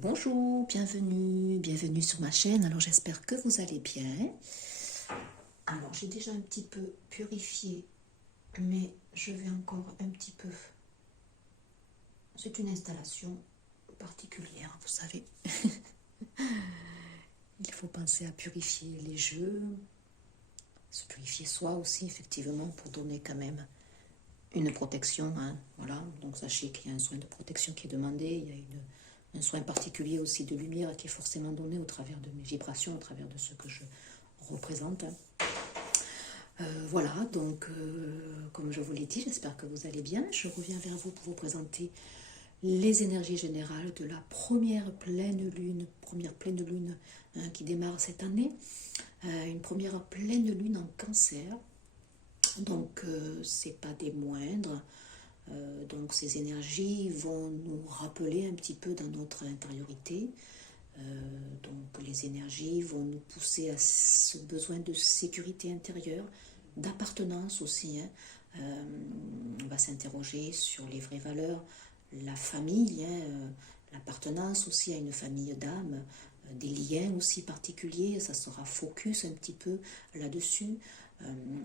bonjour, bienvenue sur ma chaîne. Alors j'espère que vous allez bien. Alors j'ai déjà un petit peu purifié, mais je vais encore un petit peu. C'est une installation particulière, vous savez. Il faut penser à purifier les jeux, se purifier soi aussi, effectivement, pour donner quand même une protection. Voilà, donc sachez qu'il y a un soin de protection qui est demandé, il y a un soin particulier aussi de lumière qui est forcément donné au travers de mes vibrations, au travers de ce que je représente. Voilà, donc comme je vous l'ai dit, j'espère que vous allez bien. Je reviens vers vous pour vous présenter les énergies générales de la première pleine lune qui démarre cette année. Une première pleine lune en Cancer, donc c'est pas des moindres. Donc ces énergies vont nous rappeler un petit peu dans notre intériorité. Donc les énergies vont nous pousser à ce besoin de sécurité intérieure, d'appartenance aussi. On va s'interroger sur les vraies valeurs, la famille, l'appartenance aussi à une famille d'âme, des liens aussi particuliers, ça sera focus un petit peu là-dessus.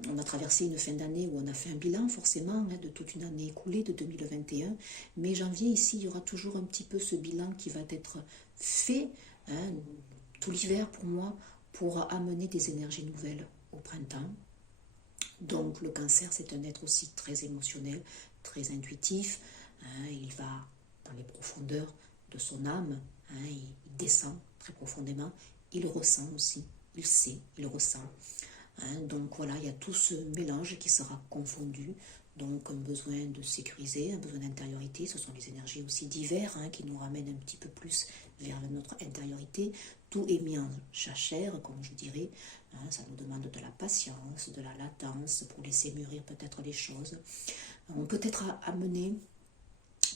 On a traversé une fin d'année où on a fait un bilan forcément de toute une année écoulée de 2021, mais janvier ici il y aura toujours un petit peu ce bilan qui va être fait tout l'hiver pour moi, pour amener des énergies nouvelles au printemps. Donc le Cancer, c'est un être aussi très émotionnel, très intuitif. Il va dans les profondeurs de son âme, il descend très profondément, il ressent aussi, il sait, il ressent. Donc voilà, il y a tout ce mélange qui sera confondu. Donc un besoin de sécuriser, un besoin d'intériorité, ce sont les énergies aussi d'hiver qui nous ramènent un petit peu plus vers notre intériorité. Tout est mis en jachère, comme je dirais. Ça nous demande de la patience, de la latence pour laisser mûrir peut-être les choses. On peut être amené,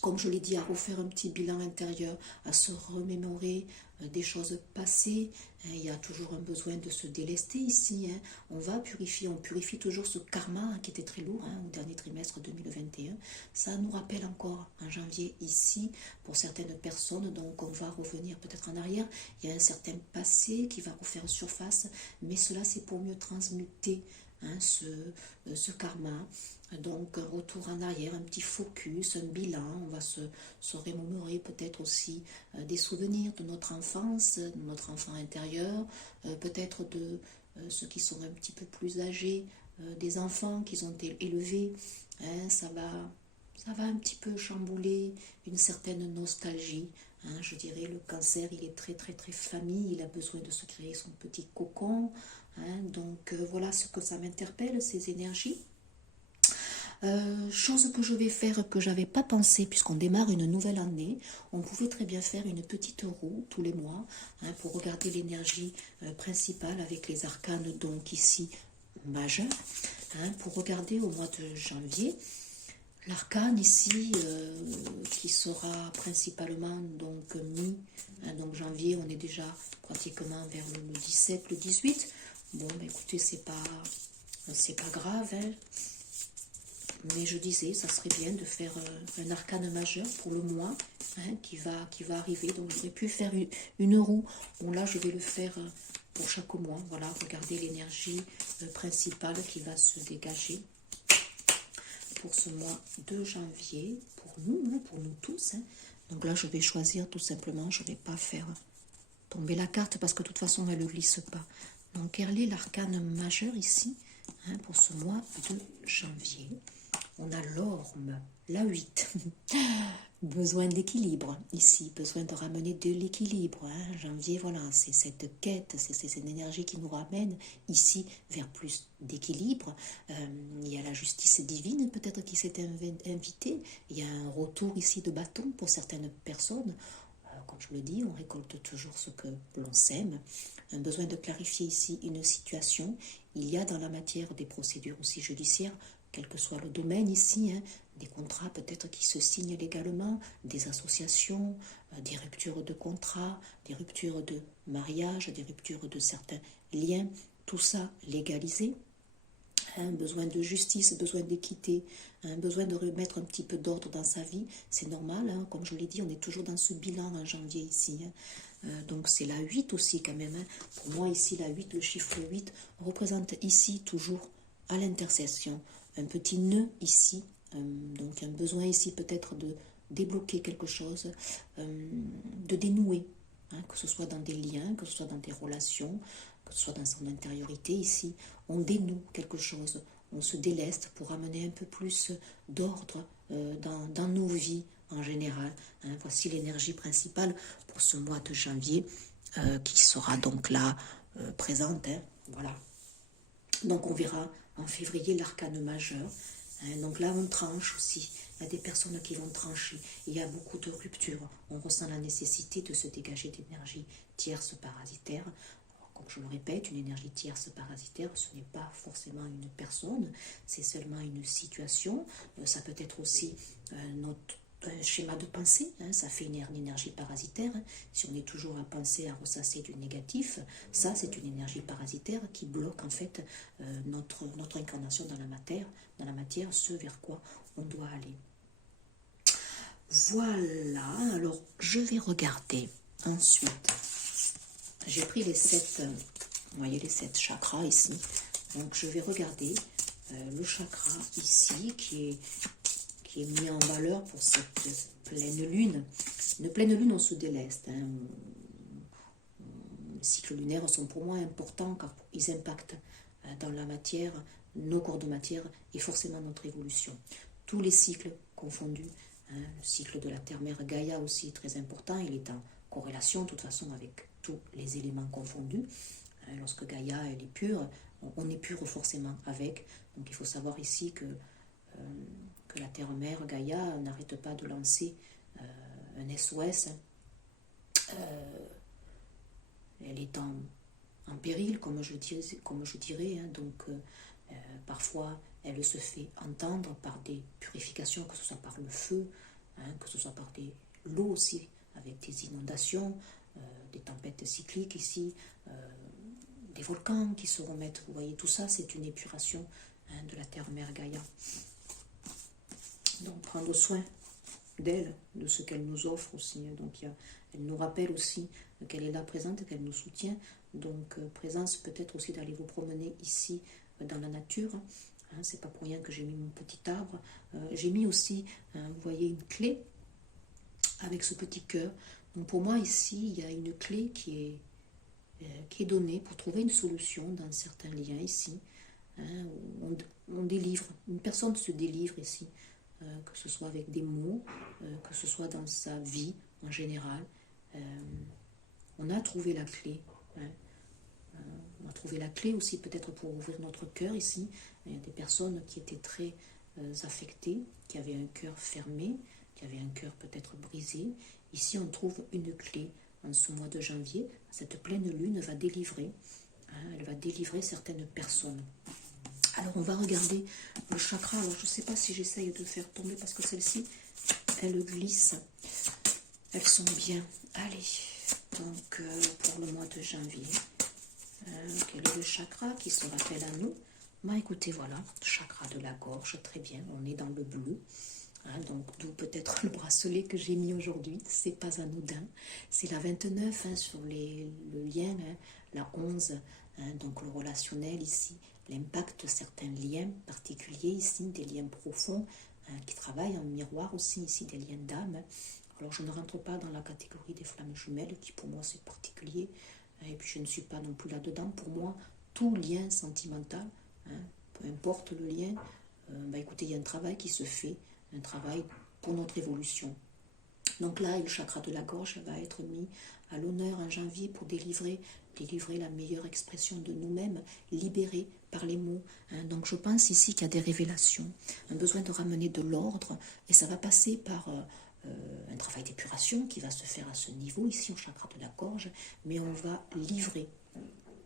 comme je l'ai dit, à refaire un petit bilan intérieur, à se remémorer des choses passées. Il y a toujours un besoin de se délester ici. On va purifier, on purifie toujours ce karma qui était très lourd au dernier trimestre 2021. Ça nous rappelle encore en janvier ici, pour certaines personnes, donc on va revenir peut-être en arrière. Il y a un certain passé qui va refaire surface, mais cela c'est pour mieux transmuter ce karma. Donc un retour en arrière, un petit focus, un bilan, on va se remémorer peut-être aussi des souvenirs de notre enfance, de notre enfant intérieur, peut-être de ceux qui sont un petit peu plus âgés, des enfants qu'ils ont élevés. Ça va un petit peu chambouler une certaine nostalgie. Je dirais le Cancer, il est très très très famille, il a besoin de se créer son petit cocon. Donc voilà ce que ça m'interpelle, ces énergies. Chose que je vais faire que j'avais pas pensé, puisqu'on démarre une nouvelle année, on pouvait très bien faire une petite roue tous les mois pour regarder l'énergie principale avec les arcanes, donc ici majeurs, pour regarder au mois de janvier l'arcane ici qui sera principalement donc donc janvier, on est déjà pratiquement vers le 17, le 18. Bon, écoutez, c'est pas grave, mais je disais, ça serait bien de faire un arcane majeur pour le mois qui va arriver. Donc j'aurais pu faire une roue. Bon là, je vais le faire pour chaque mois. Voilà, regardez l'énergie principale qui va se dégager pour ce mois de janvier, pour nous tous. Donc là, je vais choisir tout simplement, je ne vais pas faire tomber la carte parce que de toute façon, elle ne glisse pas. Donc, quel est l'arcane majeur ici pour ce mois de janvier? On a l'orme, la 8. Besoin d'équilibre ici, besoin de ramener de l'équilibre. Janvier, voilà, c'est cette quête, c'est cette énergie qui nous ramène ici vers plus d'équilibre. Il y a la justice divine peut-être qui s'est invitée. Il y a un retour ici de bâton pour certaines personnes. Comme je le dis, on récolte toujours ce que l'on sème. Un besoin de clarifier ici une situation. Il y a dans la matière des procédures aussi judiciaires, quel que soit le domaine ici, des contrats peut-être qui se signent légalement, des associations, des ruptures de contrats, des ruptures de mariage, des ruptures de certains liens, tout ça légalisé. Un besoin de justice, besoin d'équité, un besoin de remettre un petit peu d'ordre dans sa vie, c'est normal, hein. Comme je l'ai dit, on est toujours dans ce bilan en janvier ici, hein. Donc c'est la 8 aussi quand même, hein. Pour moi ici la 8, le chiffre 8 représente ici toujours à l'intercession un petit nœud ici, donc un besoin ici peut-être de débloquer quelque chose, de dénouer, hein, que ce soit dans des liens, que ce soit dans des relations, que ce soit dans son intériorité ici, on dénoue quelque chose, on se déleste pour amener un peu plus d'ordre dans nos vies en général, hein. Voici l'énergie principale pour ce mois de janvier qui sera donc là présente, hein. Voilà. Donc on verra en février l'arcane majeur, hein. Donc là on tranche aussi, il y a des personnes qui vont trancher, il y a beaucoup de ruptures, on ressent la nécessité de se dégager d'énergie tierce parasitaire. Comme je le répète, une énergie tierce parasitaire, ce n'est pas forcément une personne, c'est seulement une situation. Ça peut être aussi notre schéma de pensée, hein, ça fait une énergie parasitaire. Hein. Si on est toujours à penser, à ressasser du négatif, ça c'est une énergie parasitaire qui bloque en fait notre incarnation dans la matière, ce vers quoi on doit aller. Voilà, alors je vais regarder ensuite. J'ai pris les 7, vous voyez les 7 chakras ici. Donc je vais regarder le chakra ici qui est mis en valeur pour cette pleine lune. Une pleine lune, on se déleste, hein. Les cycles lunaires sont pour moi importants car ils impactent dans la matière, nos corps de matière et forcément notre évolution. Tous les cycles confondus, hein, le cycle de la terre-mère Gaïa aussi très important, il est en corrélation de toute façon avec tous les éléments confondus. Lorsque Gaïa elle est pure, on est pur forcément avec. Donc il faut savoir ici que la terre-mère Gaïa n'arrête pas de lancer un SOS. Elle est en péril, comme je dirais, hein. Donc parfois elle se fait entendre par des purifications, que ce soit par le feu, hein, que ce soit par l'eau aussi, avec des inondations, des tempêtes cycliques ici, des volcans qui se remettent. Vous voyez, tout ça, c'est une épuration, hein, de la terre-mère Gaïa. Donc, prendre soin d'elle, de ce qu'elle nous offre aussi. Hein. Donc, elle nous rappelle aussi qu'elle est là présente, qu'elle nous soutient. Donc, présence peut-être aussi d'aller vous promener ici dans la nature. Hein. C'est pas pour rien que j'ai mis mon petit arbre. J'ai mis aussi, vous voyez, une clé avec ce petit cœur. Donc pour moi ici, il y a une clé qui est donnée pour trouver une solution dans certains liens ici, hein, où on délivre, une personne se délivre ici, que ce soit avec des mots, que ce soit dans sa vie en général. On a trouvé la clé, hein. On a trouvé la clé aussi peut-être pour ouvrir notre cœur ici. Il y a des personnes qui étaient très affectées, qui avaient un cœur fermé, qui avaient un cœur peut-être brisé. Ici, on trouve une clé en ce mois de janvier. Cette pleine lune va délivrer, hein, elle va délivrer certaines personnes. Alors, on va regarder le chakra. Alors, je ne sais pas si j'essaye de faire tomber parce que celle-ci, elle glisse. Elles sont bien. Allez, donc pour le mois de janvier, quel est le chakra qui se rappelle à nous? Bah, écoutez, voilà, chakra de la gorge, très bien, on est dans le bleu. Hein, donc d'où peut-être le bracelet que j'ai mis aujourd'hui, c'est pas anodin. C'est la 29, hein, sur le lien, hein, la 11, hein, donc le relationnel ici, l'impact de certains liens particuliers ici, des liens profonds, hein, qui travaillent en miroir aussi ici, des liens d'âme. Alors je ne rentre pas dans la catégorie des flammes jumelles, qui pour moi c'est particulier, et puis je ne suis pas non plus là-dedans. Pour moi, tout lien sentimental, hein, peu importe le lien, bah écoutez, il y a un travail qui se fait, un travail pour notre évolution. Donc là, le chakra de la gorge va être mis à l'honneur en janvier pour délivrer la meilleure expression de nous-mêmes, libérée par les mots. Hein. Donc je pense ici qu'il y a des révélations, un besoin de ramener de l'ordre, et ça va passer par un travail d'épuration qui va se faire à ce niveau, ici au chakra de la gorge, mais on va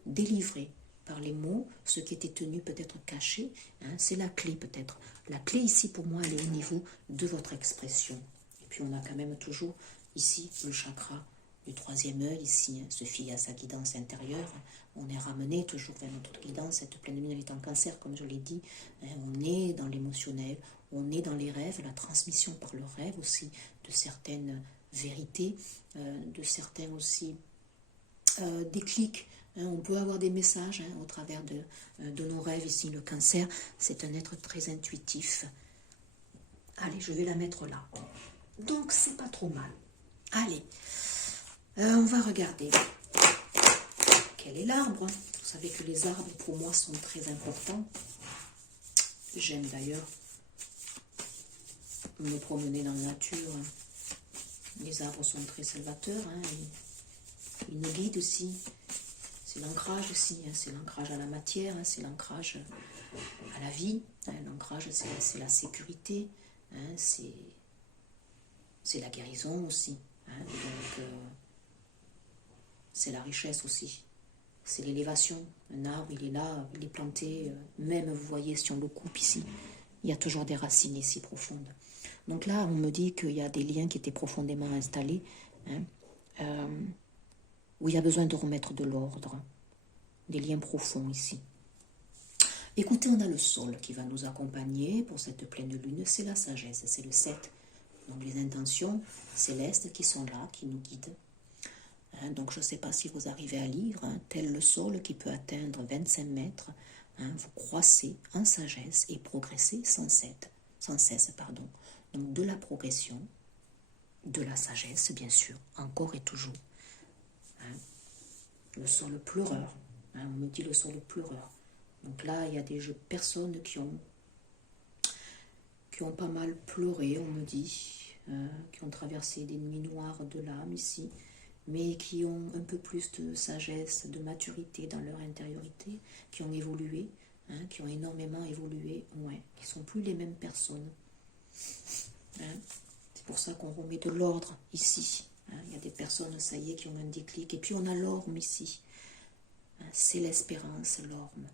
délivrer par les mots, ce qui était tenu peut-être caché, hein, c'est la clé peut-être. La clé ici pour moi elle est au niveau de votre expression. Et puis on a quand même toujours ici le chakra du troisième œil ici, se fie à sa guidance intérieure. On est ramené toujours vers notre guidance. Cette pleine lune, elle est en cancer, comme je l'ai dit. On est dans l'émotionnel, on est dans les rêves, la transmission par le rêve aussi de certaines vérités, de certains aussi déclics. On peut avoir des messages au travers de nos rêves. Ici, le cancer, c'est un être très intuitif. Allez, je vais la mettre là. Donc, c'est pas trop mal. Allez, on va regarder. Quel est l'arbre? Vous savez que les arbres, pour moi, sont très importants. J'aime d'ailleurs me promener dans la nature. Les arbres sont très salvateurs. Ils nous guident aussi. C'est l'ancrage aussi. C'est l'ancrage à la matière. C'est l'ancrage à la vie. L'ancrage, c'est la sécurité. C'est la guérison aussi. Donc, c'est la richesse aussi. C'est l'élévation. Un arbre, il est là, il est planté. Même, vous voyez, si on le coupe ici, il y a toujours des racines ici profondes. Donc là, on me dit qu'il y a des liens qui étaient profondément installés, où il y a besoin de remettre de l'ordre, des liens profonds ici. Écoutez, on a le sol qui va nous accompagner pour cette pleine lune, c'est la sagesse, c'est le 7. Donc les intentions célestes qui sont là, qui nous guident. Donc je ne sais pas si vous arrivez à lire, tel le sol qui peut atteindre 25 mètres, vous croissez en sagesse et progressez sans cesse. Donc de la progression, de la sagesse bien sûr, encore et toujours. Le sol pleureur, on me dit le sol pleureur. Donc là, il y a des personnes qui ont pas mal pleuré, on me dit, qui ont traversé des nuits noires de l'âme ici, mais qui ont un peu plus de sagesse, de maturité dans leur intériorité, qui ont évolué, qui ont énormément évolué, qui ne sont plus les mêmes personnes. C'est pour ça qu'on remet de l'ordre ici. Il y a des personnes, ça y est, qui ont un déclic. Et puis on a l'orme ici. C'est l'espérance, l'orme.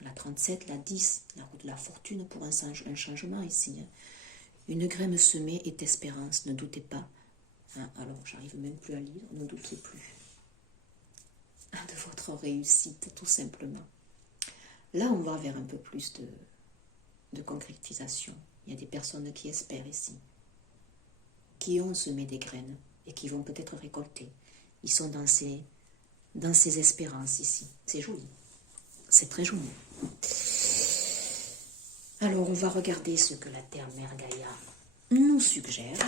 La 37, la 10, la roue de la fortune pour un changement ici. Une graine semée est espérance, ne doutez pas. Alors, j'arrive même plus à lire, ne doutez plus de votre réussite, tout simplement. Là, on va vers un peu plus de concrétisation. Il y a des personnes qui espèrent ici, qui ont semé des graines et qui vont peut-être récolter. Ils sont dans ces espérances ici. C'est joli. C'est très joli. Alors, on va regarder ce que la Terre-Mère Gaïa nous suggère.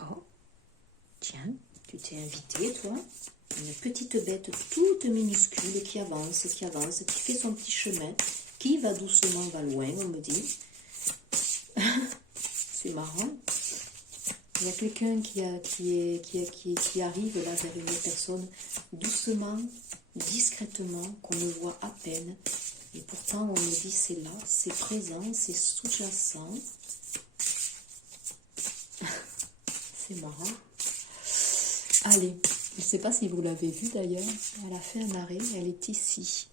Oh, tiens, tu t'es invité, toi. Une petite bête toute minuscule qui avance, qui fait son petit chemin, qui va doucement, va loin, on me dit. C'est marrant. Il y a quelqu'un qui arrive là vers une personne doucement, discrètement, qu'on ne voit à peine. Et pourtant, on me dit c'est là, c'est présent, c'est sous-jacent. C'est marrant. Allez, je ne sais pas si vous l'avez vu d'ailleurs. Elle a fait un arrêt, elle est ici.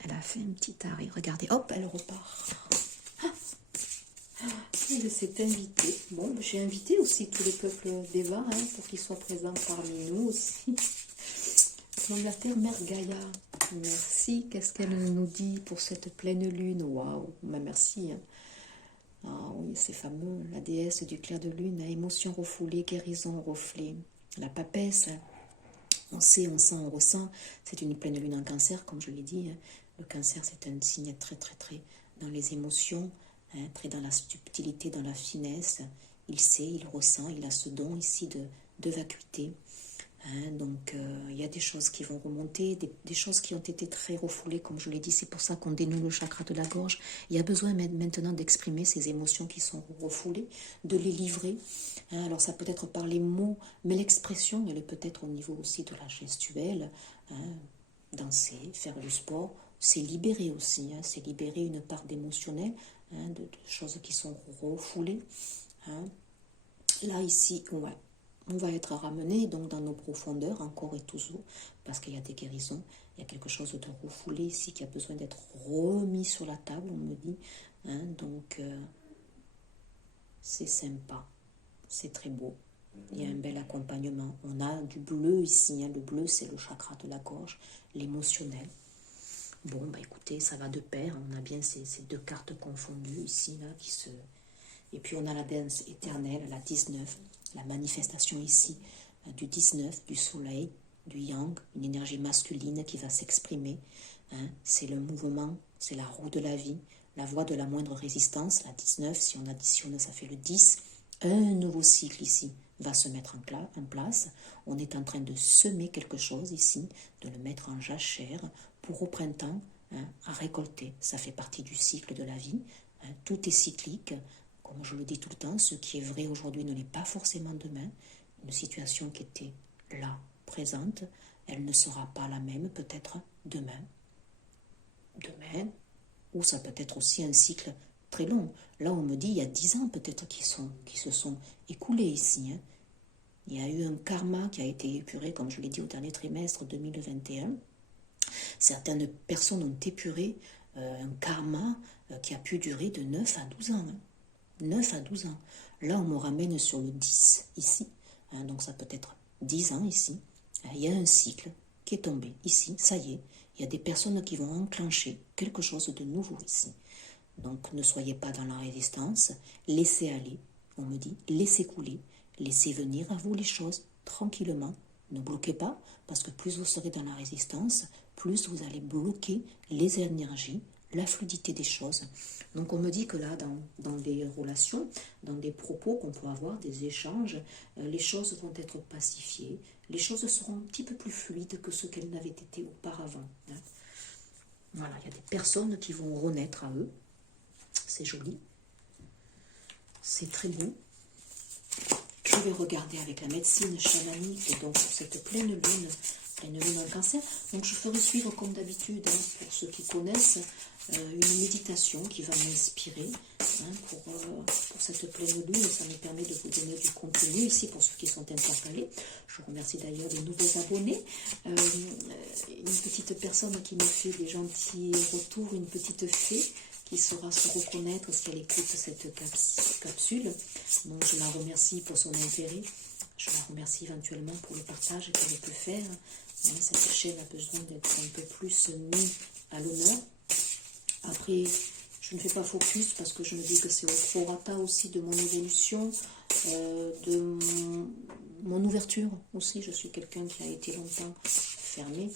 Elle a fait un petit arrêt. Regardez, hop, elle repart. Elle s'est invitée. Bon, j'ai invité aussi tous les peuples d'Eva pour qu'ils soient présents parmi nous aussi. Donc la Terre-Mère Gaïa, merci. Qu'est-ce qu'elle nous dit pour cette pleine lune? Waouh, merci. Ah oui, c'est fameux. La déesse du clair de lune, émotion refoulée, guérison reflet. La papesse, on sait, on sent, on ressent. C'est une pleine lune en cancer, comme je l'ai dit. Le cancer, c'est un signe très, très, très dans les émotions. Très dans la subtilité, dans la finesse, il sait, il ressent, il a ce don ici de vacuité. Donc il y a des choses qui vont remonter, des choses qui ont été très refoulées, comme je l'ai dit, c'est pour ça qu'on dénoue le chakra de la gorge. Il y a besoin maintenant d'exprimer ces émotions qui sont refoulées, de les livrer. Alors ça peut être par les mots, mais l'expression, elle est peut-être au niveau aussi de la gestuelle. Danser, faire du sport, c'est libérer aussi, c'est libérer une part d'émotionnel, de choses qui sont refoulées. Là, ici, on va être ramené donc dans nos profondeurs, encore et toujours, parce qu'il y a des guérisons, il y a quelque chose de refoulé ici qui a besoin d'être remis sur la table, on me dit. Donc, c'est sympa, c'est très beau. Il y a un bel accompagnement. On a du bleu ici, hein. Le bleu c'est le chakra de la gorge, l'émotionnel. Bon, bah écoutez, ça va de pair, on a bien ces deux cartes confondues ici, là, qui se... Et puis on a la danse éternelle, la 19, la manifestation ici du 19, du soleil, du yang, une énergie masculine qui va s'exprimer. Hein. C'est le mouvement, c'est la roue de la vie, la voie de la moindre résistance, la 19, si on additionne, ça fait le 10. Un nouveau cycle ici va se mettre en place. On est en train de semer quelque chose ici, de le mettre en jachère pour au printemps hein, à récolter. Ça fait partie du cycle de la vie. Hein. Tout est cyclique. Comme je le dis tout le temps, ce qui est vrai aujourd'hui ne l'est pas forcément demain. Une situation qui était là, présente, elle ne sera pas la même peut-être demain. Demain, ou ça peut être aussi un cycle très long. Là, on me dit, il y a 10 ans peut-être qui se sont écoulés ici. Hein. Il y a eu un karma qui a été épuré, comme je l'ai dit, au dernier trimestre 2021. Certaines personnes ont épuré un karma qui a pu durer de 9 à 12 ans. Hein. 9 à 12 ans. Là, on me ramène sur le 10 ici. Hein, donc, ça peut être 10 ans ici. Il y a un cycle qui est tombé ici. Ça y est. Il y a des personnes qui vont enclencher quelque chose de nouveau ici. Donc, ne soyez pas dans la résistance. Laissez aller. On me dit, laissez couler. Laissez venir à vous les choses tranquillement. Ne bloquez pas, parce que plus vous serez dans la résistance, plus vous allez bloquer les énergies, la fluidité des choses. Donc on me dit que là, dans des relations, dans des propos qu'on peut avoir, des échanges, les choses vont être pacifiées, les choses seront un petit peu plus fluides que ce qu'elles n'avaient été auparavant. Hein. Voilà, il y a des personnes qui vont renaître à eux. C'est joli. C'est très beau. Je vais regarder avec la médecine chamanique, donc pour cette pleine lune en cancer. Donc je ferai suivre comme d'habitude, hein, pour ceux qui connaissent, une méditation qui va m'inspirer hein, pour cette pleine lune. Ça me permet de vous donner du contenu ici pour ceux qui sont interpellés. Je remercie d'ailleurs les nouveaux abonnés. Une petite personne qui me fait des gentils retours, une petite fée, qui saura se reconnaître si elle écoute cette capsule. Donc je la remercie pour son intérêt. Je la remercie éventuellement pour le partage qu'elle peut faire. Cette chaîne a besoin d'être un peu plus mise à l'honneur. Après, je ne fais pas focus parce que je me dis que c'est au prorata aussi de mon évolution, de mon ouverture aussi. Je suis quelqu'un qui a été longtemps fermé.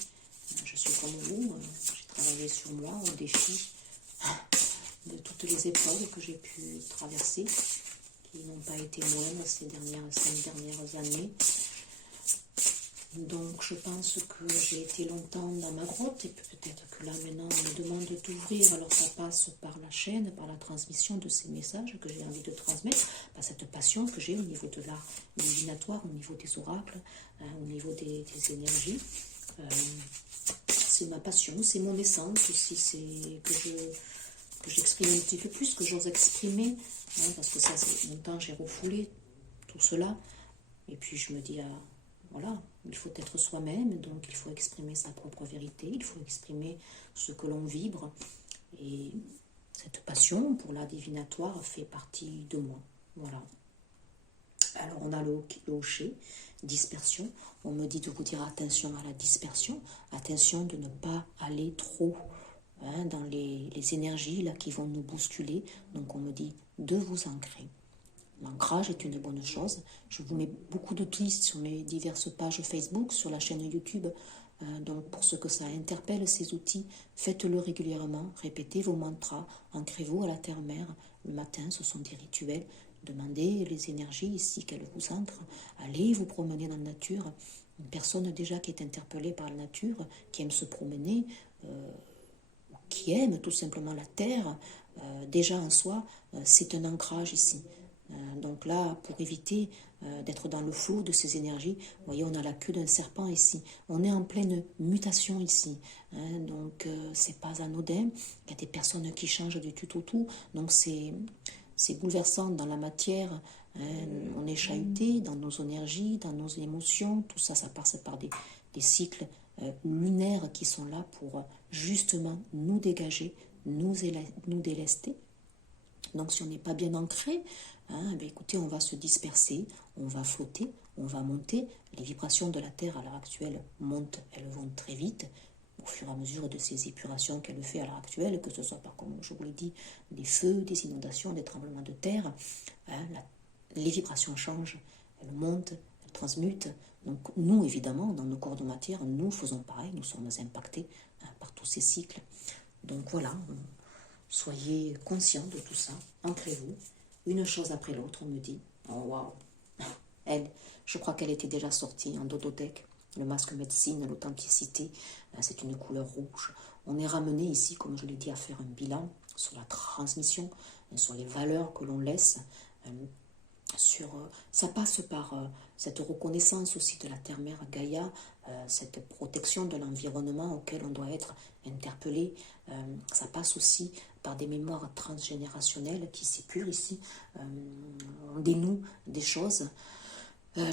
Je suis comme vous. J'ai travaillé sur moi au défi de toutes les épreuves que j'ai pu traverser, qui n'ont pas été moindres ces 5 dernières années. Donc je pense que j'ai été longtemps dans ma grotte et peut-être que là maintenant on me demande d'ouvrir, alors ça passe par la chaîne, par la transmission de ces messages que j'ai envie de transmettre, par cette passion que j'ai au niveau de l'art divinatoire, au niveau des oracles, hein, au niveau des énergies. C'est ma passion, c'est mon essence aussi, c'est que j'exprime un petit peu plus, que j'ose exprimer, hein, parce que ça, c'est longtemps j'ai refoulé tout cela, et puis je me dis, voilà, il faut être soi-même, donc il faut exprimer sa propre vérité, il faut exprimer ce que l'on vibre, et cette passion pour l'art divinatoire fait partie de moi, voilà. Alors on a le hocher, dispersion, on me dit de vous dire attention à la dispersion, attention de ne pas aller trop dans les énergies là, qui vont nous bousculer. Donc on me dit de vous ancrer. L'ancrage est une bonne chose. Je vous mets beaucoup de twists sur mes diverses pages Facebook, sur la chaîne YouTube. Donc pour ceux que ça interpelle, ces outils, faites-le régulièrement. Répétez vos mantras, ancrez-vous à la terre-mère. Le matin, ce sont des rituels. Demandez les énergies ici qu'elles vous ancrent. Allez vous promener dans la nature. Une personne déjà qui est interpellée par la nature, qui aime se promener, qui aime tout simplement la terre, déjà en soi, c'est un ancrage ici. Donc là, pour éviter d'être dans le flot de ces énergies, vous voyez, on a la queue d'un serpent ici. On est en pleine mutation ici. Hein, donc, c'est pas anodin. Il y a des personnes qui changent du tout au tout. Donc, c'est bouleversant dans la matière. Hein, on est chahuté dans nos énergies, dans nos émotions. Tout ça, ça passe par des cycles lunaires qui sont là pour justement nous dégager, nous délester. Donc si on n'est pas bien ancré, hein, ben écoutez, on va se disperser, on va flotter, on va monter. Les vibrations de la Terre à l'heure actuelle montent, elles vont très vite, au fur et à mesure de ces épurations qu'elle fait à l'heure actuelle, que ce soit par, comme je vous l'ai dit, des feux, des inondations, des tremblements de terre, hein, les vibrations changent, elles montent, elles transmutent. Donc nous, évidemment, dans nos corps de matière, nous faisons pareil, nous sommes impactés hein, par tous ces cycles. Donc voilà, soyez conscients de tout ça, ancrez-vous, une chose après l'autre, on me dit, oh waouh, elle, je crois qu'elle était déjà sortie en dodothèque. Le masque médecine, l'authenticité, c'est une couleur rouge. On est ramené ici, comme je l'ai dit, à faire un bilan sur la transmission, sur les valeurs que l'on laisse. Ça passe par cette reconnaissance aussi de la terre-mère Gaïa, cette protection de l'environnement auquel on doit être interpellé. Ça passe aussi par des mémoires transgénérationnelles qui s'épurent ici. On dénoue des choses.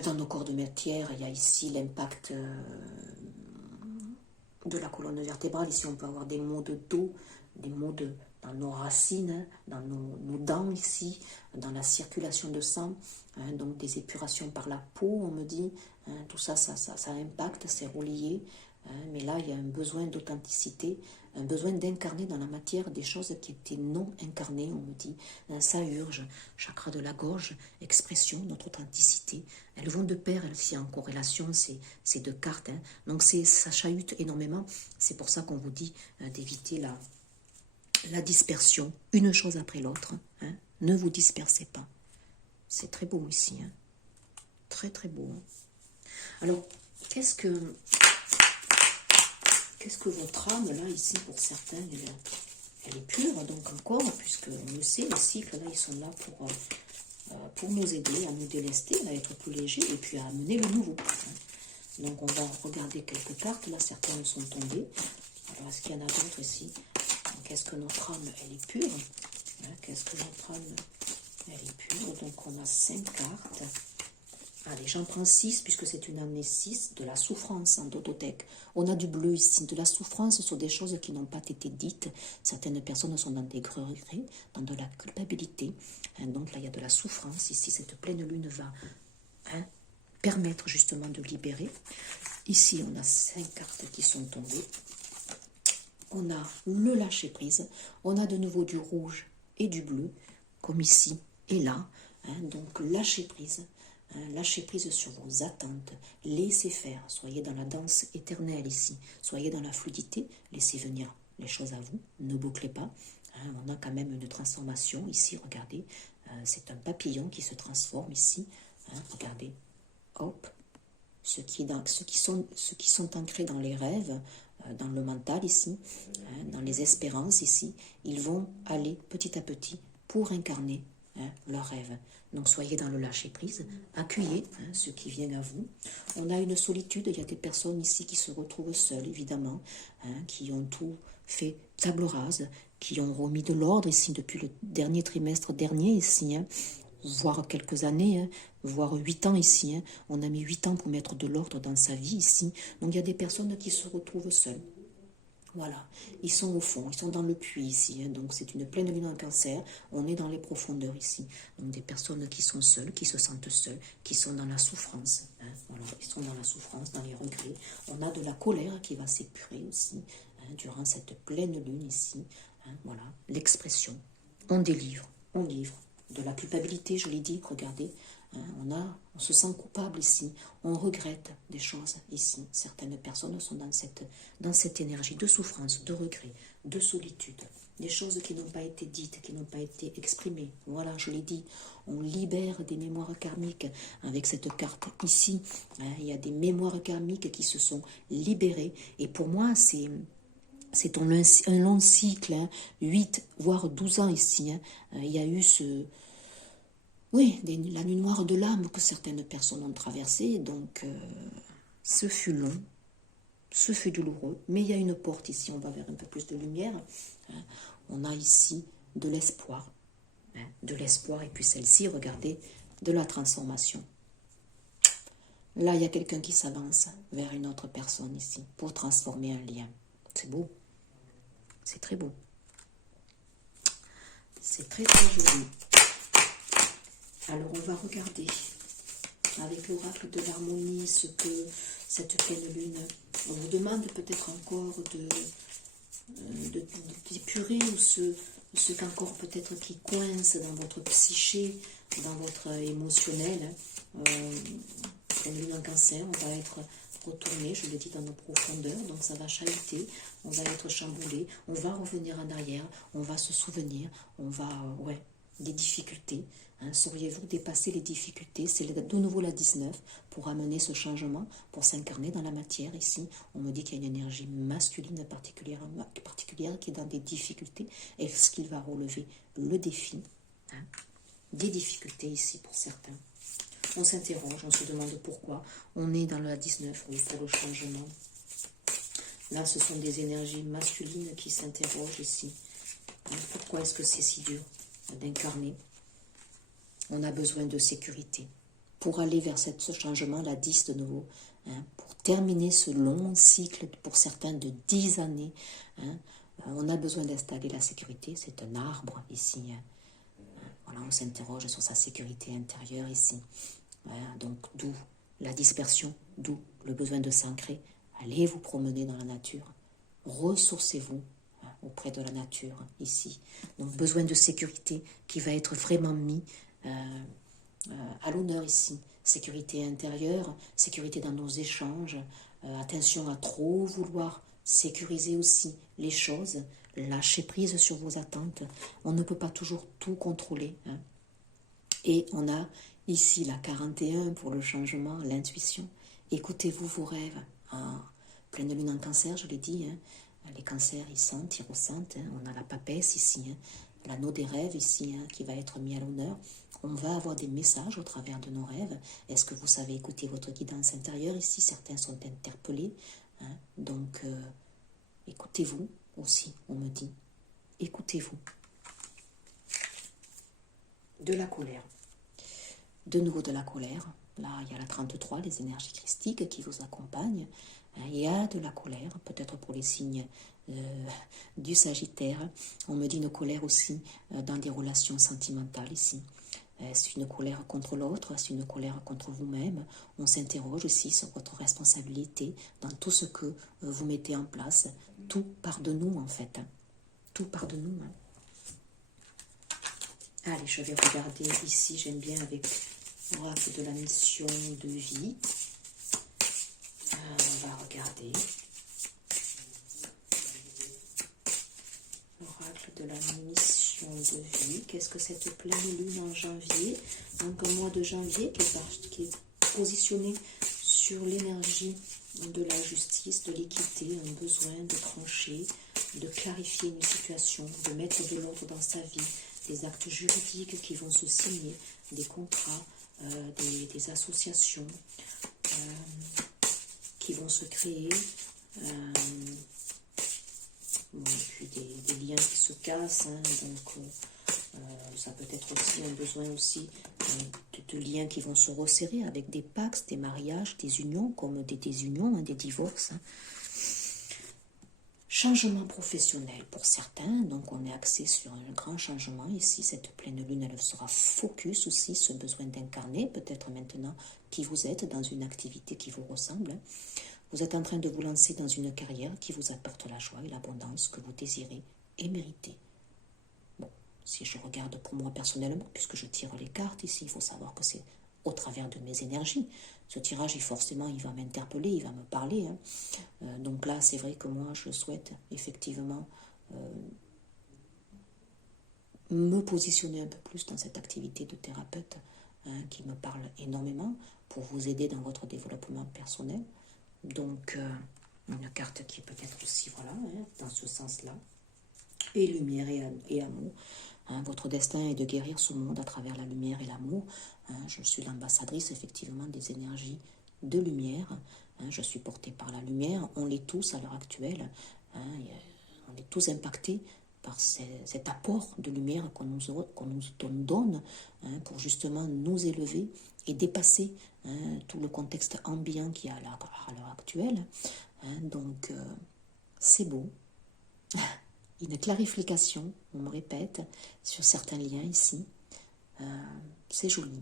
Dans nos corps de matière, il y a ici l'impact de la colonne vertébrale. Ici, on peut avoir des maux de dos, des maux dans nos racines, dans nos dents ici, dans la circulation de sang, hein, donc des épurations par la peau, on me dit. Hein, tout ça, ça impacte, c'est relié. Hein, mais là, il y a un besoin d'authenticité, un besoin d'incarner dans la matière des choses qui étaient non incarnées, on me dit. Ça urge, chakra de la gorge, expression, notre authenticité. Elles vont de pair, elles sont en corrélation, ces deux cartes. Hein. Donc ça chahute énormément. C'est pour ça qu'on vous dit d'éviter la dispersion, une chose après l'autre. Hein. Ne vous dispersez pas. C'est très beau ici. Hein. Très très beau. Hein. Alors, qu'est-ce que votre âme, là, ici, pour certains, elle est pure, donc encore, puisque on le sait, les cycles, là, ils sont là pour nous aider à nous délester, à être plus légers, et puis à amener le nouveau. Hein. Donc, on va regarder quelques cartes, là, certaines sont tombées. Alors, est-ce qu'il y en a d'autres ici? Qu'est-ce que notre âme, elle est pure? Hein, qu'est-ce que notre âme, elle est pure? Donc, on a 5 cartes. Allez, j'en prends 6, puisque c'est une année 6, de la souffrance en dodothèque. On a du bleu ici, de la souffrance sur des choses qui n'ont pas été dites. Certaines personnes sont dans des regrets, dans de la culpabilité. Hein, donc là, il y a de la souffrance ici. Cette pleine lune va permettre justement de libérer. Ici, on a 5 cartes qui sont tombées. On a le lâcher-prise. On a de nouveau du rouge et du bleu, comme ici et là. Hein, donc, lâcher-prise. Lâchez prise sur vos attentes, laissez faire, soyez dans la danse éternelle ici, soyez dans la fluidité, laissez venir les choses à vous, ne bouclez pas. Hein, on a quand même une transformation ici, regardez, c'est un papillon qui se transforme ici, hein, regardez, hop, ceux qui sont ancrés dans les rêves, dans le mental ici, hein, dans les espérances ici, ils vont aller petit à petit pour incarner leurs rêves. Donc soyez dans le lâcher-prise, accueillez ce qui vient à vous. On a une solitude, il y a des personnes ici qui se retrouvent seules, évidemment, qui ont tout fait table rase, qui ont remis de l'ordre ici depuis le dernier trimestre dernier ici, voire quelques années, voire 8 ans ici. On a mis 8 ans pour mettre de l'ordre dans sa vie ici. Donc il y a des personnes qui se retrouvent seules. Voilà, ils sont au fond, ils sont dans le puits ici, donc c'est une pleine lune en cancer, on est dans les profondeurs ici. Donc des personnes qui sont seules, qui se sentent seules, qui sont dans la souffrance, voilà, ils sont dans la souffrance, dans les regrets. On a de la colère qui va s'épurer aussi, durant cette pleine lune ici, voilà, l'expression, on délivre, on livre. De la culpabilité, je l'ai dit, regardez, on se sent coupable ici, on regrette des choses ici. Certaines personnes sont dans cette énergie de souffrance, de regret, de solitude. Des choses qui n'ont pas été dites, qui n'ont pas été exprimées. Voilà, je l'ai dit, on libère des mémoires karmiques avec cette carte ici. Il y a des mémoires karmiques qui se sont libérées. Et pour moi, c'est un long cycle, 8 voire 12 ans ici. Il y a eu la nuit noire de l'âme que certaines personnes ont traversée, donc ce fut long, ce fut douloureux, mais il y a une porte ici, on va vers un peu plus de lumière, on a ici de l'espoir, et puis celle-ci, regardez, de la transformation. Là, il y a quelqu'un qui s'avance vers une autre personne ici, pour transformer un lien. C'est beau, c'est très beau, c'est très très joli. Alors on va regarder avec l'oracle de l'harmonie ce que cette pleine lune, on vous demande peut-être encore d'épurer ou ce qu'encore peut-être qui coince dans votre psyché, dans votre émotionnel. Pleine lune en cancer, on va être retourné, je le dis, dans nos profondeurs, donc ça va chahuter, on va être chamboulé, on va revenir en arrière, on va se souvenir, on va, des difficultés. Hein, sauriez-vous dépasser les difficultés? C'est de nouveau la 19 pour amener ce changement, pour s'incarner dans la matière. Ici, on me dit qu'il y a une énergie masculine particulière qui est dans des difficultés. Est-ce qu'il va relever le défi? Hein, des difficultés ici pour certains. On s'interroge, on se demande pourquoi. On est dans la 19, oui, pour le changement. Là, ce sont des énergies masculines qui s'interrogent ici. Hein, pourquoi est-ce que c'est si dur d'incarner? On a besoin de sécurité. Pour aller vers ce changement, la 10 de nouveau, hein, pour terminer ce long cycle, pour certains de 10 années, hein, on a besoin d'installer la sécurité. C'est un arbre ici. Hein. Voilà, on s'interroge sur sa sécurité intérieure ici. Hein, donc, d'où la dispersion, d'où le besoin de s'ancrer. Allez vous promener dans la nature. Ressourcez-vous auprès de la nature ici. Donc, besoin de sécurité qui va être vraiment mis à l'honneur ici. Sécurité intérieure, sécurité dans nos échanges, attention à trop vouloir sécuriser aussi les choses, lâcher prise sur vos attentes. On ne peut pas toujours tout contrôler. Hein. Et on a ici la 41 pour le changement, l'intuition. Écoutez-vous vos rêves. Ah, pleine lune en cancer, je l'ai dit. Hein. Les cancers, ils sentent, ils ressentent. Hein. On a la papesse ici. Hein. L'anneau des rêves ici, hein, qui va être mis à l'honneur. On va avoir des messages au travers de nos rêves. Est-ce que vous savez écouter votre guidance intérieure ici? Certains sont interpellés. Hein. Donc, écoutez-vous aussi, on me dit. Écoutez-vous. De la colère. De nouveau de la colère. Là, il y a la 33, les énergies christiques qui vous accompagnent. Il y a de la colère, peut-être pour les signes du Sagittaire. On me dit une colère aussi dans des relations sentimentales ici. C'est une colère contre l'autre, c'est une colère contre vous-même. On s'interroge aussi sur votre responsabilité dans tout ce que vous mettez en place. Tout part de nous, en fait. Tout part de nous. Allez, je vais regarder ici, j'aime bien avec l'oracle de la mission de vie. On va regarder. L'oracle de la mission de vie. Qu'est-ce que cette pleine lune en janvier? Donc un mois de janvier qui est positionné sur l'énergie de la justice, de l'équité, un besoin de trancher, de clarifier une situation, de mettre de l'ordre dans sa vie, des actes juridiques qui vont se signer, des contrats, des associations qui vont se créer, et puis des liens qui se cassent, hein, donc ça peut être aussi un besoin aussi de liens qui vont se resserrer avec des pactes, des mariages, des unions, comme des désunions, hein, des divorces. Hein. Changement professionnel pour certains, donc on est axé sur un grand changement ici, cette pleine lune, elle sera focus aussi, ce besoin d'incarner, peut-être maintenant qui vous êtes dans une activité qui vous ressemble. Vous êtes en train de vous lancer dans une carrière qui vous apporte la joie et l'abondance que vous désirez et méritez. Bon, si je regarde pour moi personnellement, puisque je tire les cartes ici, il faut savoir que c'est au travers de mes énergies. Ce tirage, forcément, il va m'interpeller, il va me parler. Hein. Donc là, c'est vrai que moi, je souhaite effectivement me positionner un peu plus dans cette activité de thérapeute hein, qui me parle énormément pour vous aider dans votre développement personnel. Donc, une carte qui est peut-être aussi, voilà, hein, dans ce sens-là. Et lumière et amour. Hein, votre destin est de guérir ce monde à travers la lumière et l'amour. Hein, je suis l'ambassadrice, effectivement, des énergies de lumière. Hein, je suis portée par la lumière. On l'est tous à l'heure actuelle. Hein, on est tous impactés par cet apport de lumière qu'on nous donne hein, pour justement nous élever et dépasser hein, tout le contexte ambiant qu'il y a à l'heure actuelle. Hein, donc, c'est beau. Une clarification, on me répète, sur certains liens ici. c'est joli,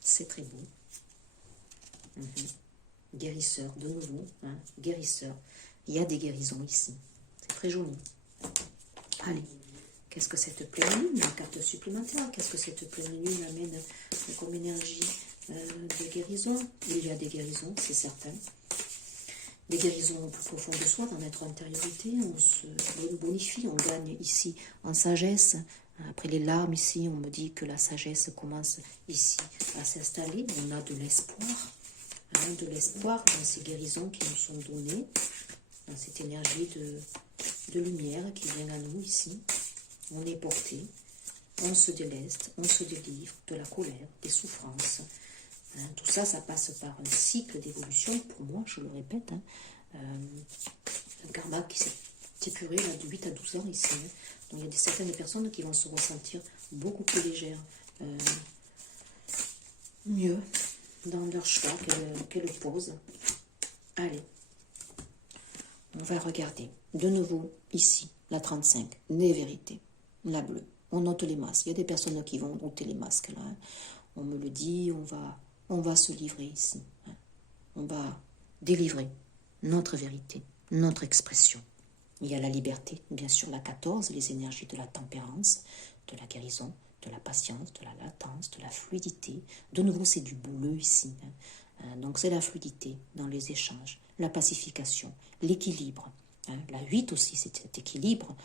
c'est très beau. Guérisseur, de nouveau, hein, guérisseur. Il y a des guérisons ici, c'est très joli. Allez, qu'est-ce que cette pleine lune, une carte supplémentaire, qu'est-ce que cette pleine lune amène comme énergie de guérison? Il y a des guérisons, c'est certain. Des guérisons plus profondes de soi, dans notre intériorité, on se bonifie, on gagne ici en sagesse. Après les larmes ici, on me dit que la sagesse commence ici à s'installer. On a de l'espoir dans ces guérisons qui nous sont données, dans cette énergie de lumière qui vient à nous ici. On est porté, on se déleste, on se délivre de la colère, des souffrances. Tout ça, ça passe par un cycle d'évolution, pour moi, je le répète, un karma qui s'est épuré là, de 8 à 12 ans ici. Donc il y a certaines personnes qui vont se ressentir beaucoup plus légères, mieux dans leur choix qu'elles posent. Allez, on va regarder de nouveau ici, la 35, les vérités, la bleue. On note les masques, il y a des personnes qui vont noter les masques là. On me le dit, on va se livrer ici. On va délivrer notre vérité, notre expression. Il y a la liberté, bien sûr, la 14, les énergies de la tempérance, de la guérison, de la patience, de la latence, de la fluidité. De nouveau, c'est du bleu ici. Donc, c'est la fluidité dans les échanges, la pacification, l'équilibre. La 8 aussi, c'est cet équilibre,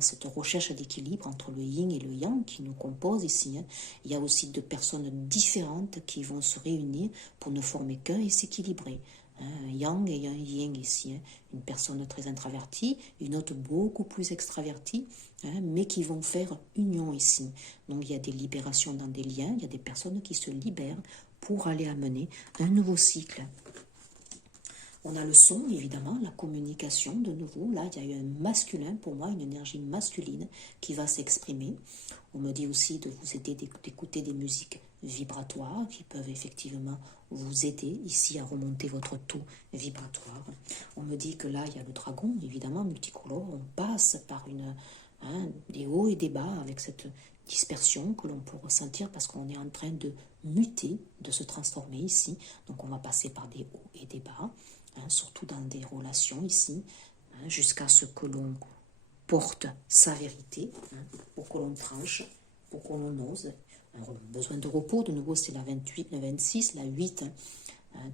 cette recherche d'équilibre entre le yin et le yang qui nous compose ici. Il y a aussi deux personnes différentes qui vont se réunir pour ne former qu'un et s'équilibrer. Un yang et un yin ici. Une personne très introvertie, une autre beaucoup plus extravertie, mais qui vont faire union ici. Donc il y a des libérations dans des liens, il y a des personnes qui se libèrent pour aller amener un nouveau cycle. On a le son, évidemment, la communication, de nouveau. Là, il y a eu un masculin, pour moi, une énergie masculine qui va s'exprimer. On me dit aussi de vous aider d'écouter des musiques vibratoires qui peuvent effectivement vous aider ici à remonter votre taux vibratoire. On me dit que là, il y a le dragon, évidemment, multicolore. On passe par des hauts et des bas avec cette dispersion que l'on peut ressentir parce qu'on est en train de muter, de se transformer ici. Donc, on va passer par des hauts et des bas. Surtout dans des relations ici, jusqu'à ce que l'on porte sa vérité, pour que l'on tranche, pour que l'on ose. Besoin de repos, de nouveau c'est la 28, la 26, la 8,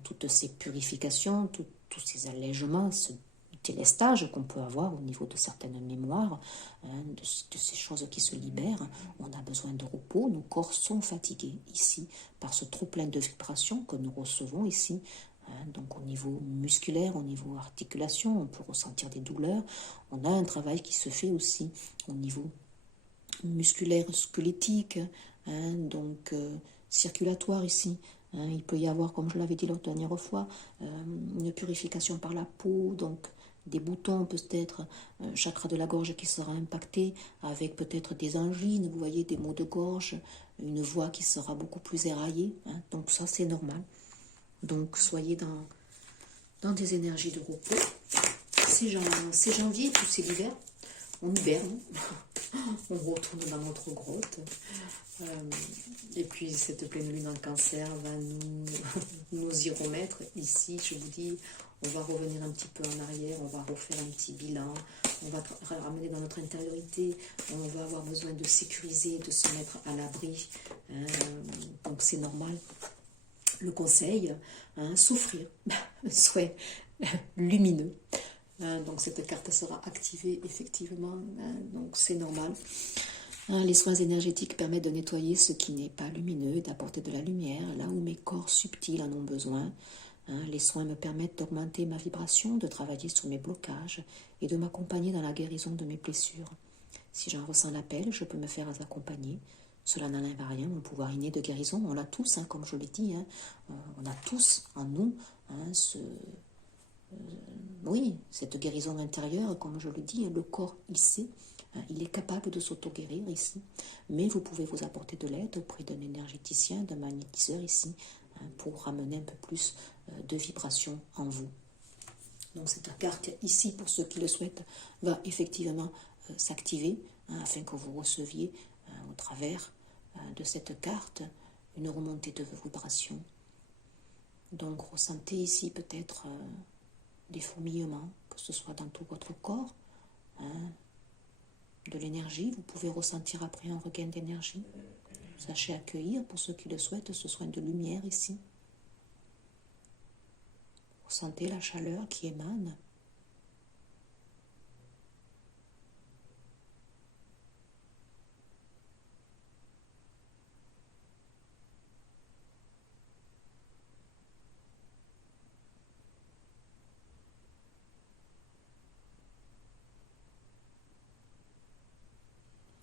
toutes ces purifications, tous ces allègements, ce délestage qu'on peut avoir au niveau de certaines mémoires, de ces choses qui se libèrent. On a besoin de repos, nos corps sont fatigués ici par ce trop plein de vibrations que nous recevons ici. Donc au niveau musculaire, au niveau articulation, on peut ressentir des douleurs. On a un travail qui se fait aussi au niveau musculaire, squelettique, donc circulatoire ici. Il peut y avoir, comme je l'avais dit la dernière fois, une purification par la peau, donc des boutons peut-être, chakra de la gorge qui sera impacté, avec peut-être des angines, vous voyez, des maux de gorge, une voix qui sera beaucoup plus éraillée. Donc ça, c'est normal. Donc, soyez dans des énergies de repos. C'est janvier, tout c'est l'hiver. On hiberne. On retourne dans notre grotte. Et puis, cette pleine lune en cancer va nous y remettre. Ici, je vous dis, on va revenir un petit peu en arrière. On va refaire un petit bilan. On va ramener dans notre intériorité. On va avoir besoin de sécuriser, de se mettre à l'abri. Donc, c'est normal. Le conseil, souffrir, souhait lumineux. Donc cette carte sera activée effectivement, donc c'est normal. Les soins énergétiques permettent de nettoyer ce qui n'est pas lumineux, d'apporter de la lumière là où mes corps subtils en ont besoin. Les soins me permettent d'augmenter ma vibration, de travailler sur mes blocages et de m'accompagner dans la guérison de mes blessures. Si j'en ressens l'appel, je peux me faire accompagner. Cela n'enlève à rien mon pouvoir inné de guérison. On l'a tous, comme je l'ai dit. On a tous en nous cette guérison intérieure, comme je le dis. Le corps, il sait. Il est capable de s'auto-guérir ici. Mais vous pouvez vous apporter de l'aide auprès d'un énergéticien, d'un magnétiseur ici, pour ramener un peu plus de vibration en vous. Donc cette carte ici, pour ceux qui le souhaitent, va effectivement s'activer afin que vous receviez au travers de cette carte une remontée de vibration. Donc ressentez ici peut-être des fourmillements, que ce soit dans tout votre corps, hein, de l'énergie. Vous pouvez ressentir après un regain d'énergie. Sachez accueillir, pour ceux qui le souhaitent, ce soin de lumière ici. Ressentez la chaleur qui émane.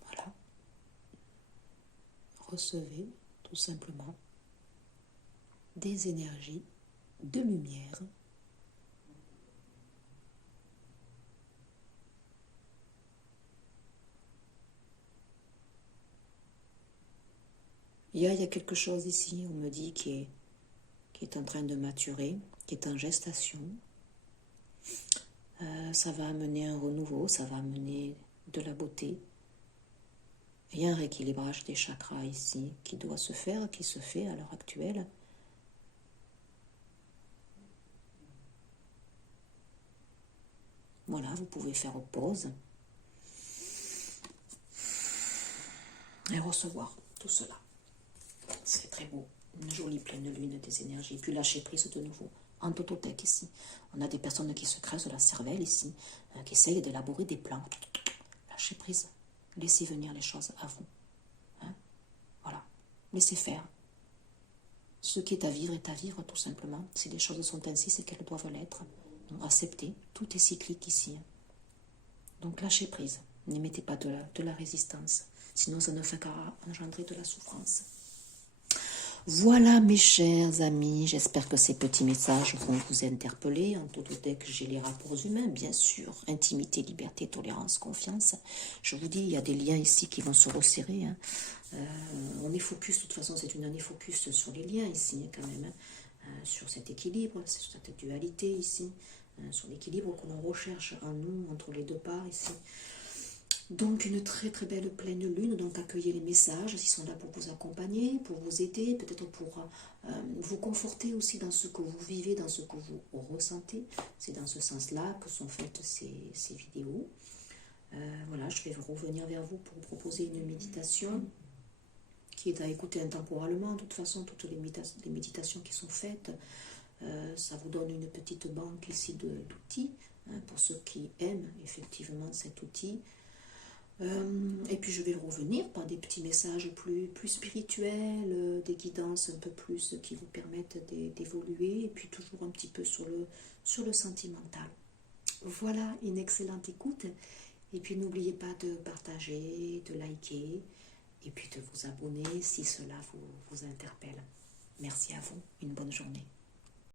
Voilà. Recevez tout simplement des énergies de lumière il y a quelque chose ici, on me dit, qui est en train de maturer, qui est en gestation. Ça va amener un renouveau, ça va amener de la beauté. Il y a un rééquilibrage des chakras ici qui doit se faire, qui se fait à l'heure actuelle. Voilà, vous pouvez faire pause et recevoir tout cela. C'est très beau, une jolie pleine lune des énergies, puis lâcher prise de nouveau. En totothèque ici, on a des personnes qui se creusent la cervelle ici, qui essayent d'élaborer des plans. Lâchez prise, laissez venir les choses à vous. Hein? Voilà, laissez faire. Ce qui est à vivre tout simplement. Si les choses sont ainsi, c'est qu'elles doivent l'être. Donc acceptez, tout est cyclique ici. Donc lâchez prise, n'émettez pas de la résistance, sinon ça ne fait qu'engendrer de la souffrance. Voilà mes chers amis, j'espère que ces petits messages vont vous interpeller. En tout cas, j'ai les rapports humains, bien sûr. Intimité, liberté, tolérance, confiance. Je vous dis, il y a des liens ici qui vont se resserrer. Hein. On est focus, de toute façon, c'est une année focus sur les liens ici, quand même. Hein. Sur cet équilibre, sur cette dualité ici. Sur l'équilibre que l'on recherche en nous, entre les deux parts ici. Donc une très très belle pleine lune, donc accueillez les messages, ils sont là pour vous accompagner, pour vous aider, peut-être pour vous conforter aussi dans ce que vous vivez, dans ce que vous ressentez. C'est dans ce sens-là que sont faites ces vidéos. Voilà, je vais revenir vers vous pour vous proposer une méditation qui est à écouter intemporellement. De toute façon, toutes les méditations qui sont faites, ça vous donne une petite banque ici d'outils, hein, pour ceux qui aiment effectivement cet outil. Et puis je vais revenir par des petits messages plus spirituels, des guidances un peu plus qui vous permettent d'évoluer, et puis toujours un petit peu sur le sentimental. Voilà, une excellente écoute, et puis n'oubliez pas de partager, de liker, et puis de vous abonner si cela vous interpelle. Merci à vous, une bonne journée.